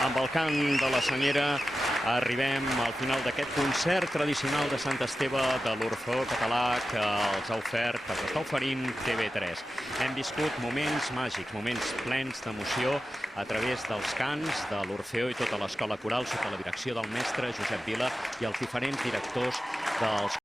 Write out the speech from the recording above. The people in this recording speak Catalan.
Amb el cant de la Senyera arribem al final d'aquest concert tradicional de Sant Esteve de l'Orfeó Català que els ha ofert, que els està oferint TV3. Hem viscut moments màgics, moments plens d'emoció a través dels cants de l'Orfeó i tota l'escola coral sota la direcció del mestre Josep Vila i els diferents directors dels